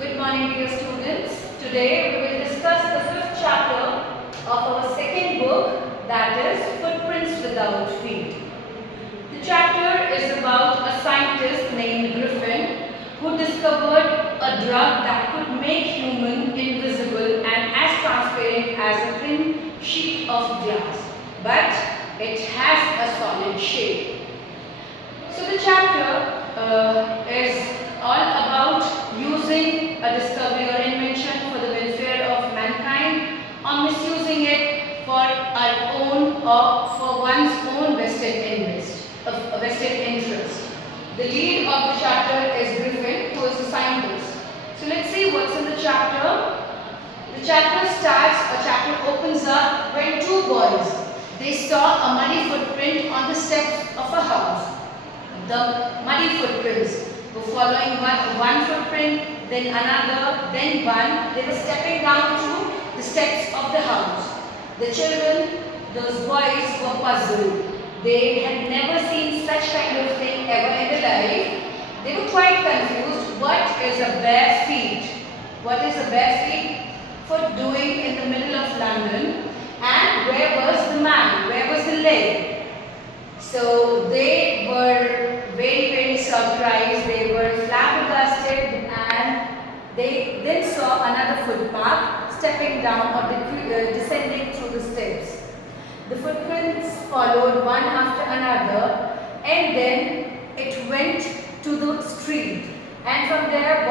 Good morning dear students. Today we will discuss the fifth chapter of our second book, that is Footprints Without Feet. The chapter is about a scientist named Griffin who discovered a drug that could make human invisible and as transparent as a thin sheet of glass, but it has a solid shape. So the chapter is all about using a discovery or invention for the welfare of mankind or misusing it for our own or for one's own vested interest. The lead of the chapter is Griffin, who is a scientist. So let's see what's in the chapter. The chapter opens up when two boys, they saw a muddy footprint on the steps of a house. The muddy footprints were following one footprint, then another, then one. They were stepping down to the steps of the house. The children, those boys, were puzzled. They had never seen such kind of thing ever in their life. They were quite confused. What is a bare feet? What is a bare feet foot doing in the middle of London? And where was the man? Where was the leg? So they were very surprised. They were flabbergasted, and they then saw another footmark stepping down or descending through the steps. The footprints followed one after another, and then it went to the street. And from there,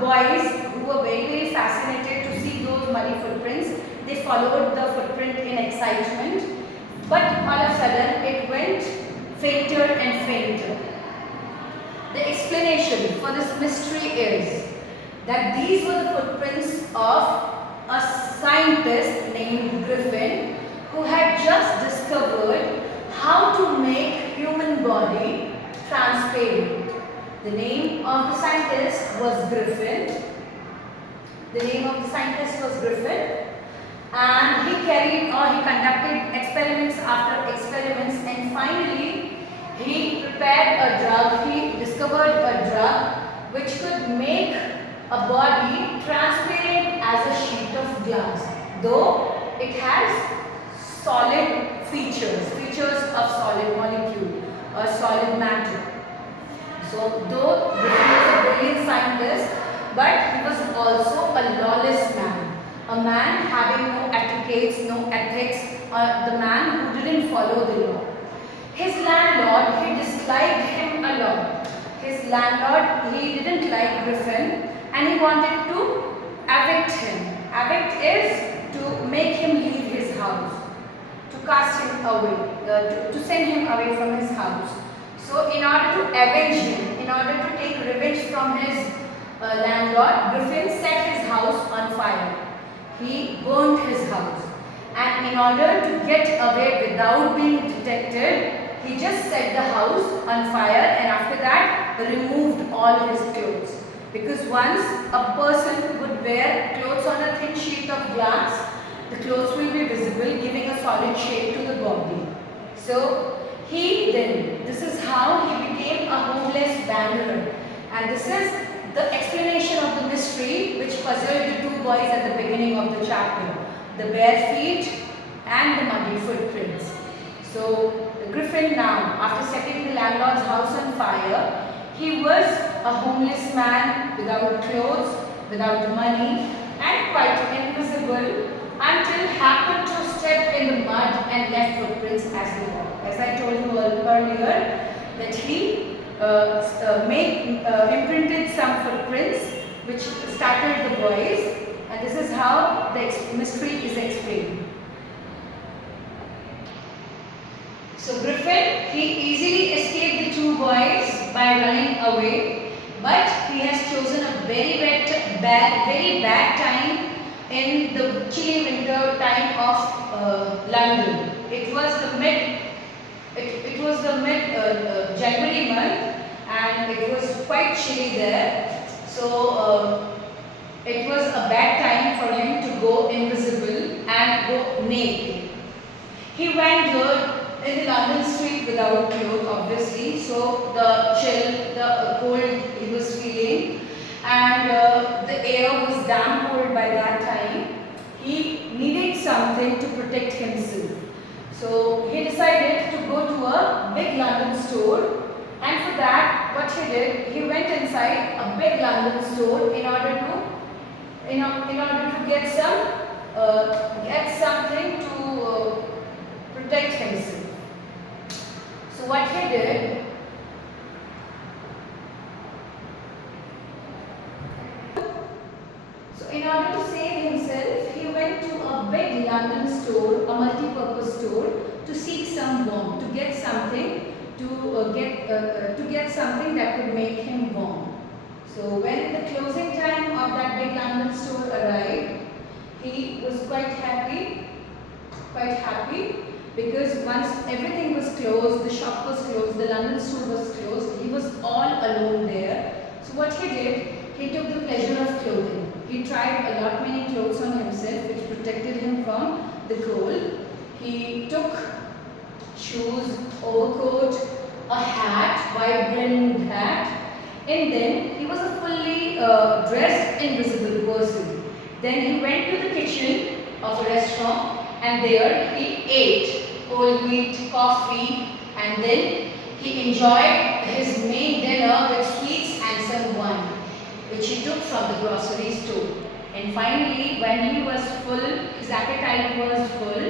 boys who were very fascinated to see those muddy footprints, they followed the footprint in excitement. But all of a sudden, it went fainter and fainter. The explanation for this mystery is that these were the footprints of a scientist named Griffin, who had just discovered how to make human body transparent. The name of the scientist was Griffin. And he conducted experiments after experiments, and finally he prepared a drug. He discovered a drug which could make a body transparent as a sheet of glass, though it has solid features of solid molecule or solid matter. So though Griffin was a brilliant scientist, but he was also a lawless man. A man having no etiquettes, no ethics, the man who didn't follow the law. His landlord, he disliked him a lot. His landlord, he didn't like Griffin, and he wanted to evict him. Evict is to make him leave his house, to cast him away, to send him away from his house. So in order to avenge him, in order to take revenge from his landlord, Griffin set his house on fire. He burnt his house, and in order to get away without being detected, he just set the house on fire, and after that removed all his clothes. Because once a person would wear clothes on a thin sheet of glass, the clothes will be visible, giving a solid shape to the body. So this is how he became a homeless wanderer, and this is the explanation of the mystery which puzzled the two boys at the beginning of the chapter: the bare feet and the muddy footprints. So Griffin, now, after setting the landlord's house on fire, he was a homeless man without clothes, without money, and quite invisible, until happened to step in the mud and left footprints as they walked. As I told you earlier, that he imprinted some footprints which startled the boys, and this is how the mystery is explained. So Griffin, he easily escaped the two boys by running away, but he has chosen a very bad time in the chilly winter time of London. It was the mid January month, and it was quite chilly there. So it was a bad time for him to go invisible and go naked. He went in the London street without clothes, obviously. So the chill, the cold he was feeling, and the air was damn cold by that time, he needed something to protect himself. So he decided to go to a big London store, and for that what he did, he went inside a big London store in order to get something to protect himself. So what he did, in order to save himself, he went to a big London store, a multi-purpose store, to seek some warmth, to get something something that could make him warm. So when the closing time of that big London store arrived, he was quite happy because once everything was closed, the shop was closed, the London store was closed, he was all alone there. So what he did, he took the pleasure of clothing. He tried many clothes on himself which protected him from the cold. He took shoes, overcoat, a hat, white-brimmed hat, and then he was a fully dressed, invisible person. Then he went to the kitchen of a restaurant, and there he ate whole wheat coffee, and then he enjoyed his main dinner with sweets and some wine, which he took from the grocery store. And finally, when he was full, his appetite was full,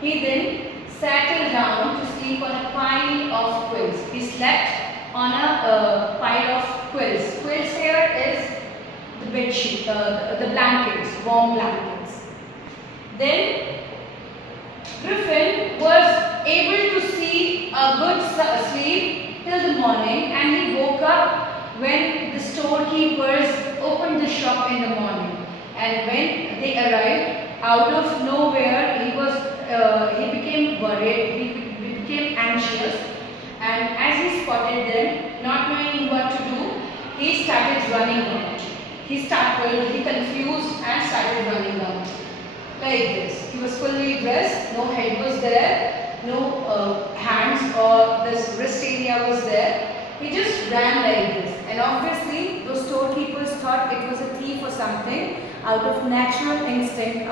he then settled down to sleep on a pile of quilts. He slept on a pile of quilts. Quilts here is the bed sheet, the blankets, warm blankets. Then Griffin was able to see a good sleep till the morning, and he woke up when the storekeepers opened the shop in the morning. And when they arrived, out of nowhere, he became worried, he became anxious, and as he spotted them, not knowing what to do, he started running out. He startled, he confused, and started running out. Like this. He was fully dressed, no head was there, no hands or this wrist area was there. He just ran like this, and obviously those storekeepers thought it was a thief or something. Out of natural instinct,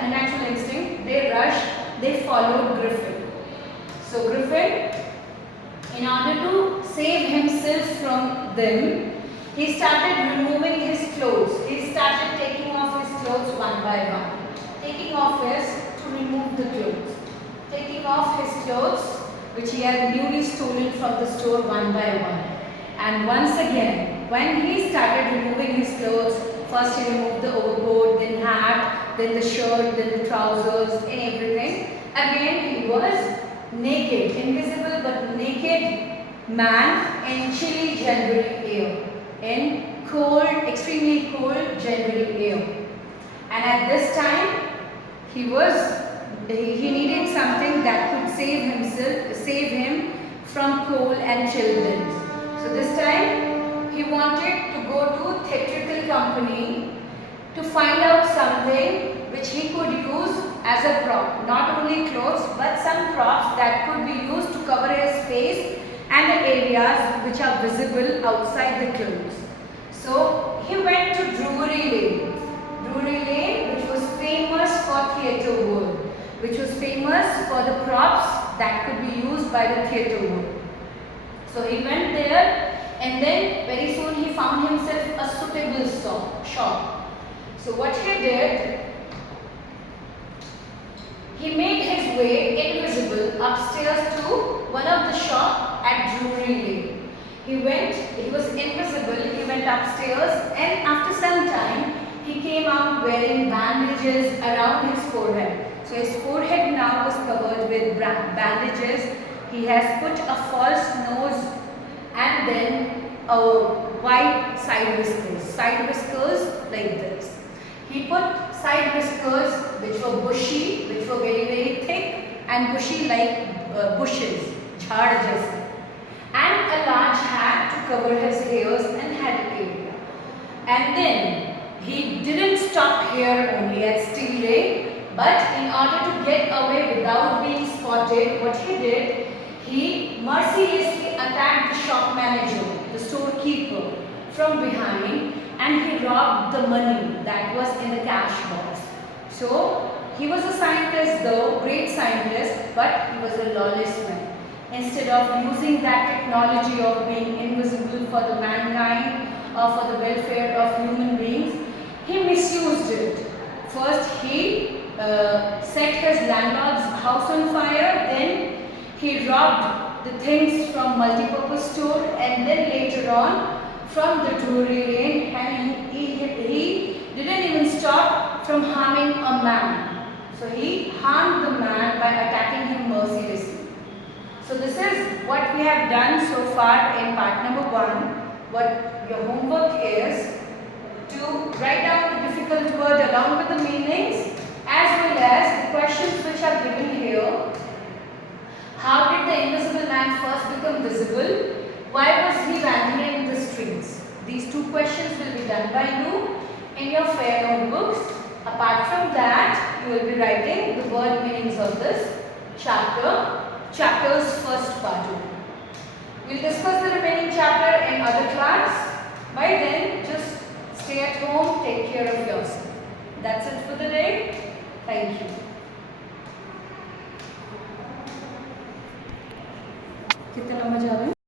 natural instinct, they rushed, they followed Griffin. So Griffin, in order to save himself from them, he started removing his clothes. He started taking off his clothes one by one. Taking off his to remove the clothes. Taking off his clothes which he had newly stolen from the store one by one. And once again, when he started removing his clothes, first he removed the overcoat, then hat, then the shirt, then the trousers and everything. Again he was naked, invisible but naked man in chilly January air. In cold, extremely cold January air. And at this time, he needed something that could save him from cold and chilliness. So this time, he wanted to go to theatrical company to find out something which he could use as a prop. Not only clothes, but some props that could be used to cover his face and the areas which are visible outside the clothes. So he went to Drury Lane. Drury Lane, which was famous for theatre world, which was famous for the props that could be used by the theatre world. So he went there, and then very soon he found himself a suitable shop. So what he did, he made his way invisible upstairs to one of the shop at Drury Lane. He was invisible, he went upstairs, and after some time, he came out wearing bandages around his forehead. So his forehead now was covered with bandages. He has put a false nose and then a white side whiskers like this. He put side whiskers which were bushy, which were very very thick and bushy like bushes, jhad jaise, and a large hat to cover his hairs and head area. And then he didn't stop here only at Stingray, but in order to get away without being spotted, what he did, he mercilessly attacked the shop manager, the storekeeper, from behind and he robbed the money that was in the cash box. So he was a scientist though, great scientist, but he was a lawless man. Instead of using that technology of being invisible for the mankind or for the welfare of human beings, he misused it. First he set his landlord's house on fire, then he robbed the things from multi-purpose store, and then later on from the Drury Lane, and he didn't even stop from harming a man. So he harmed the man by attacking him mercilessly. So this is what we have done so far in part number 1. What your homework is to write down the difficult word along with the meanings, as well as the questions which are given here. How did the invisible man first become visible? Why was he wandering in the streets? These 2 questions will be done by you in your fair notebooks. Apart from that, you will be writing the word meanings of this chapter's first part. We will discuss the remaining chapter in other class. By then, just stay at home, take care of yourself. That's it for the day. Thank you.